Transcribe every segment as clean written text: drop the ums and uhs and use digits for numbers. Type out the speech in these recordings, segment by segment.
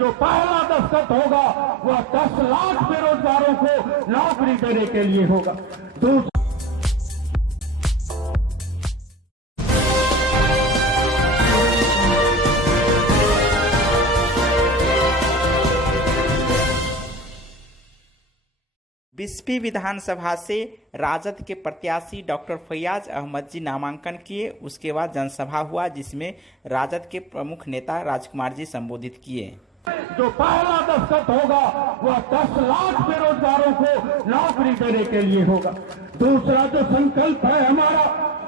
जो पहला दस्तखत होगा वह 10 लाख बेरोजगारों को नौकरी देने के लिए होगा। बिस्फी विधानसभा से राजद के प्रत्याशी डॉक्टर फैयाज अहमद जी नामांकन किए। उसके बाद जनसभा हुआ जिसमें राजद के प्रमुख नेता राजकुमार जी संबोधित किए। जो पहला दस्तखत होगा वह 10 लाख बेरोजगारों को नौकरी देने के लिए होगा। दूसरा जो संकल्प है हमारा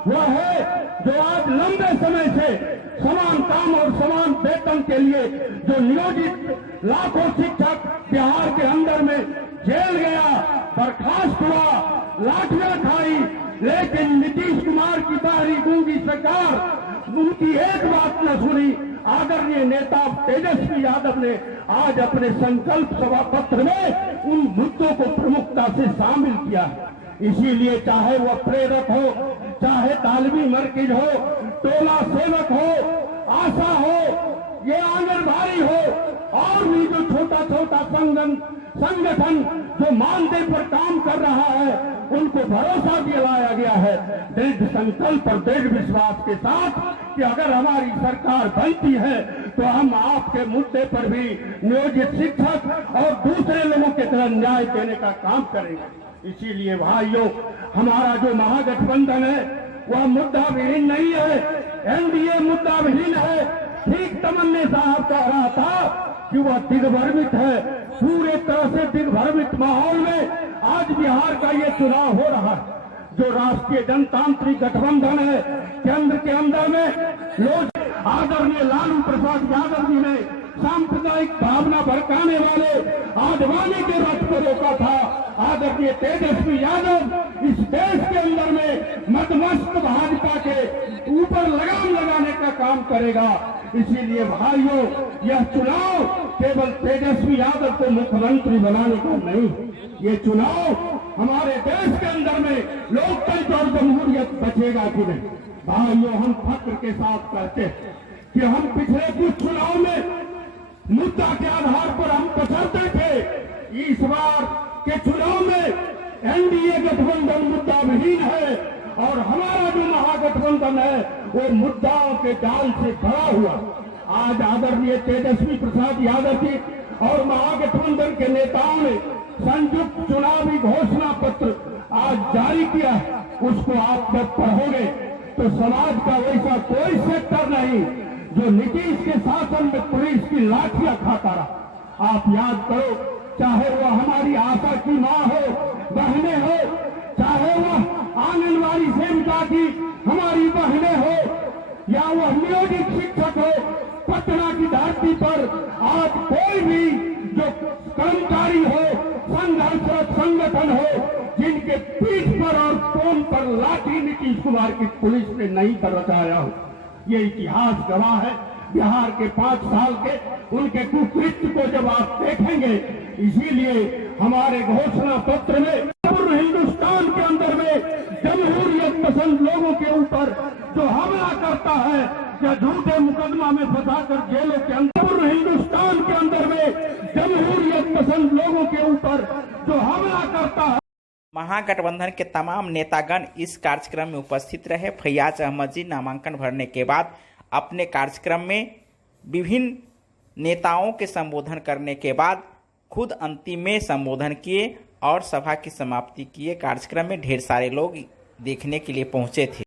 वह है जो आज लंबे समय से समान काम और समान वेतन के लिए जो नियोजित लाखों शिक्षक बिहार के अंदर में जेल गया, बर्खास्त हुआ, लाठियां खाई, लेकिन नीतीश कुमार की बाहरी गूंगी सरकार उनकी एक बात न सुनी। आदरणीय नेता तेजस्वी यादव ने आज अपने संकल्प सभा पत्र में उन मुद्दों को प्रमुखता से शामिल किया। इसीलिए चाहे वह प्रेरक हो, चाहे तालबी मरकज हो, टोला सेवक हो, आशा हो, ये आंगनबाड़ी हो, और भी जो छोटा छोटा संगठन जो मानदेय पर काम कर रहा है उनको भरोसा दिलाया गया है दृढ़ संकल्प और दृढ़ विश्वास के साथ कि अगर हमारी सरकार बनती है तो हम आपके मुद्दे पर भी नियोजित शिक्षक और दूसरे लोगों के तरह न्याय देने का काम करेंगे। इसीलिए भाइयों, हमारा जो महागठबंधन है वह मुद्दा विहीन नहीं है, एनडीए मुद्दा विहीन है। ठीक तमन्ने साहब कह रहा था कि वह दिग्भ्रमित है। पूरे तरह से दिग्भ्रमित माहौल में आज बिहार का ये चुनाव हो रहा है। जो राष्ट्रीय जनतांत्रिक गठबंधन है केंद्र के अंदर में लोग आदरणीय लालू प्रसाद यादव जी ने सांप्रदायिक भावना भड़काने वाले आडवाणी के रथ को रोका था। आदरणीय तेजस्वी यादव इस देश के अंदर में मदमस्त भाजपा के ऊपर लगाम लगाने का काम करेगा। इसीलिए भाइयों, यह चुनाव केवल तेजस्वी यादव को मुख्यमंत्री बनाने का नहीं, ये चुनाव हमारे देश के अंदर में लोकतंत्र और जमहूरियत बचेगा कि नहीं। भाइयों, हम फक्र के साथ कहते हैं कि हम पिछले कुछ चुनाव में मुद्दा के आधार पर हम पछड़ते थे। इस बार के चुनाव में एनडीए गठबंधन मुद्दा विहीन है और हमारा जो महागठबंधन है वो मुद्दाओं के जाल से भरा हुआ। आज आदरणीय तेजस्वी प्रसाद यादव जी और महागठबंधन के नेताओं ने संयुक्त चुनावी घोषणा पत्र आज जारी किया है। उसको आप जब पढ़ोगे तो समाज का वैसा कोई सेक्टर नहीं जो नीतीश के शासन में पुलिस की लाठियां खाता रहा। आप याद करो, चाहे वह हमारी आशा की माँ हो, बहनें हो, चाहे वह आंगनबाड़ी सेविका की हमारी बहनें हो, या वह नियोजित शिक्षक हो, पटना की धरती पर आज कोई भी जो कर्मचारी हो, संघर्षरत संगठन हो, जिनके पीठ पर और फोन पर लाठी नीतीश कुमार की पुलिस ने नहीं कर रचाया हो, ये इतिहास गवाह है। बिहार के 5 साल के उनके कुकृत्य को जब आप देखेंगे, इसीलिए हमारे घोषणा पत्र में पूर्ण हिंदुस्तान के अंदर में जमहूरियत पसंद लोगों के ऊपर जो हमला करता है या झूठे मुकदमा में फंसाकर जेलों के अंदर, पूर्ण हिंदुस्तान के अंदर में जमहूरियत पसंद लोगों के ऊपर जो हमला करता है। महागठबंधन के तमाम नेतागण इस कार्यक्रम में उपस्थित रहे। फैयाज अहमद जी नामांकन भरने के बाद अपने कार्यक्रम में विभिन्न नेताओं के संबोधन करने के बाद खुद अंतिम में संबोधन किए और सभा की समाप्ति किए। कार्यक्रम में ढेर सारे लोग देखने के लिए पहुंचे थे।